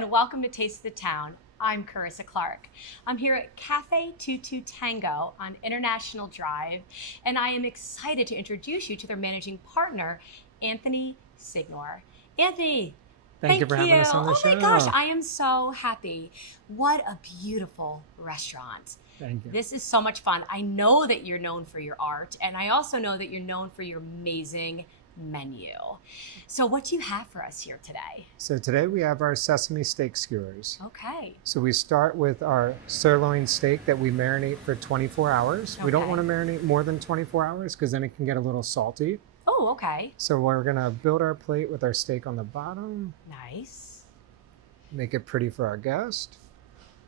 and welcome to Taste of the Town. I'm Carissa Clark. I'm here at Café Tango on International Drive, and I am excited to introduce you to their managing partner, Anthony Signor. Anthony, Thank you for having us on the show. Oh my gosh, I am so happy. What a beautiful restaurant. Thank you. This is so much fun. I know that you're known for your art, and I also know that you're known for your amazing menu. So what do you have for us here today? So today we have our Sesame steak skewers. Okay. So we start with our sirloin steak that we marinate for 24 hours. Okay. We don't want to marinate more than 24 hours because then it can get a little salty. Oh, okay. So we're gonna build our plate with our steak on the bottom. Nice. Make it pretty for our guest.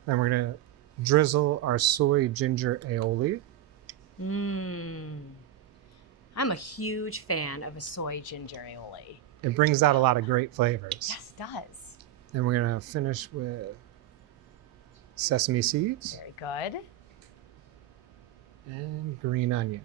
Then we're gonna drizzle our soy ginger aioli. I'm a huge fan of a soy ginger aioli. It brings out a lot of great flavors. Yes, it does. Then we're gonna finish with sesame seeds Very good. and green onion.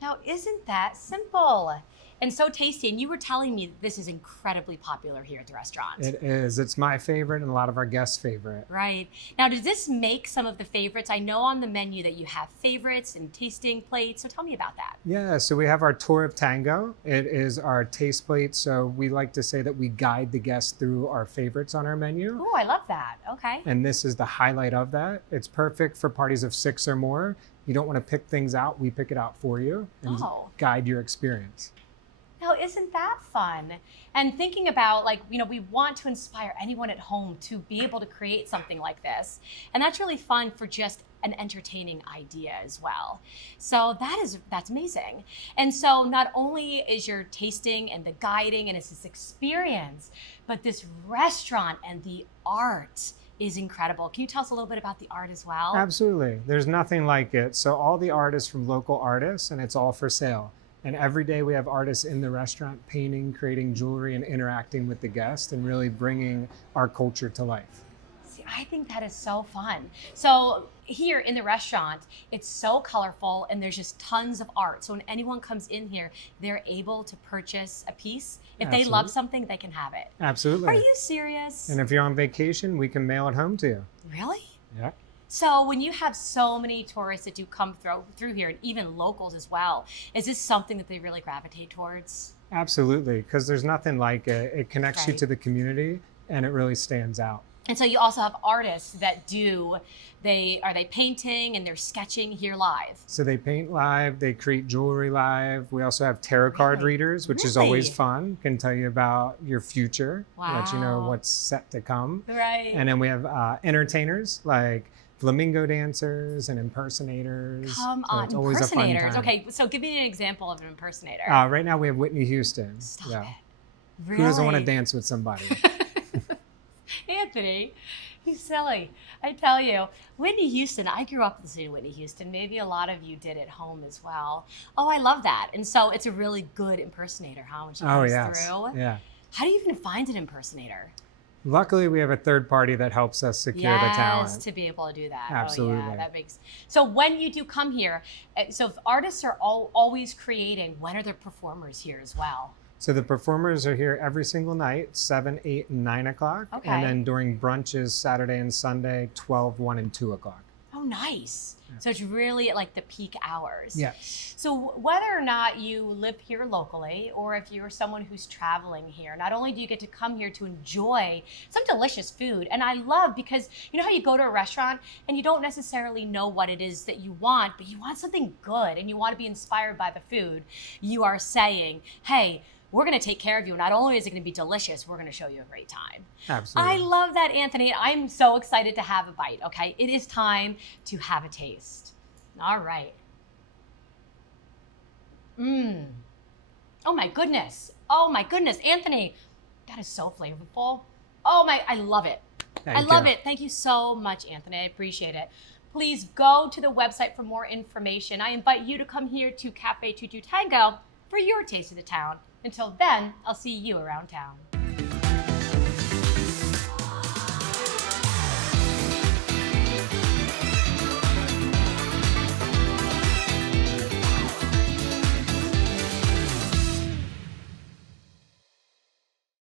Now, isn't that simple? And so tasty. And you were telling me that this is incredibly popular here at the restaurant. It is. It's my favorite and a lot of our guests' favorite. Right. Now, does this make some of the favorites? I know on the menu that you have favorites and tasting plates. So tell me about that. Yeah, so we have our tour of Tango. It is our taste plate. So we like to say that we guide the guests through our favorites on our menu. Oh, I love that. Okay. And this is the highlight of that. It's perfect for parties of 6 or more. You don't want to pick things out. We pick it out for you and guide your experience. Now, isn't that fun? And thinking about, like, we want to inspire anyone at home to be able to create something like this. And that's really fun for just an entertaining idea as well. So that's amazing. And so not only is your tasting and the guiding and it's this experience, but this restaurant and the art is incredible. Can you tell us a little bit about the art as well? Absolutely. There's nothing like it. So all the art is from local artists and it's all for sale. And every day we have artists in the restaurant painting, creating jewelry, and interacting with the guest and really bringing our culture to life. See, I think that is so fun. So here in the restaurant, it's so colorful and there's just tons of art. So when anyone comes in here, they're able to purchase a piece. If they love something, they can have it. Absolutely. Are you serious? And if you're on vacation, we can mail it home to you. Really? Yeah. So when you have so many tourists that do come through here, and even locals as well, is this something that they really gravitate towards? Absolutely, because there's nothing like it. It connects you to the community, and it really stands out. And so you also have artists that are they painting and they're sketching here live? So they paint live, they create jewelry live. We also have tarot card readers, which is always fun. Can tell you about your future, let you know what's set to come. Right. And then we have entertainers like flamingo dancers and impersonators. Come on, it's always impersonators. A fun time. Okay, so give me an example of an impersonator. Right now we have Whitney Houston. Stop it. Really? Who doesn't want to dance with somebody? Anthony, he's silly. I tell you, Whitney Houston, I grew up listening to Whitney Houston. Maybe a lot of you did at home as well. Oh, I love that. And so it's a really good impersonator, huh? When she comes through. Yeah. How do you even find an impersonator? Luckily, we have a third party that helps us secure the talent. Yes, to be able to do that. Absolutely. Oh, yeah, that makes. So when you do come here, so if artists are always creating, when are there performers here as well? So the performers are here every single night, 7, 8, and 9 o'clock. Okay. And then during brunches, Saturday and Sunday, 12, 1, and 2 o'clock. Oh, nice. Yeah. So it's really at like the peak hours. Yes. So whether or not you live here locally, or if you're someone who's traveling here, not only do you get to come here to enjoy some delicious food, and I love, because you know how you go to a restaurant and you don't necessarily know what it is that you want, but you want something good and you want to be inspired by the food. You are saying, hey, we're going to take care of you. Not only is it going to be delicious, we're going to show you a great time. Absolutely. I love that, Anthony. I'm so excited to have a bite, okay? It is time to have a taste. All right. Oh my goodness. Oh my goodness. Anthony, that is so flavorful. I love it. I love it. Thank you so much, Anthony. I appreciate it. Please go to the website for more information. I invite you to come here to Café Tango for your taste of the town. Until then, I'll see you around town.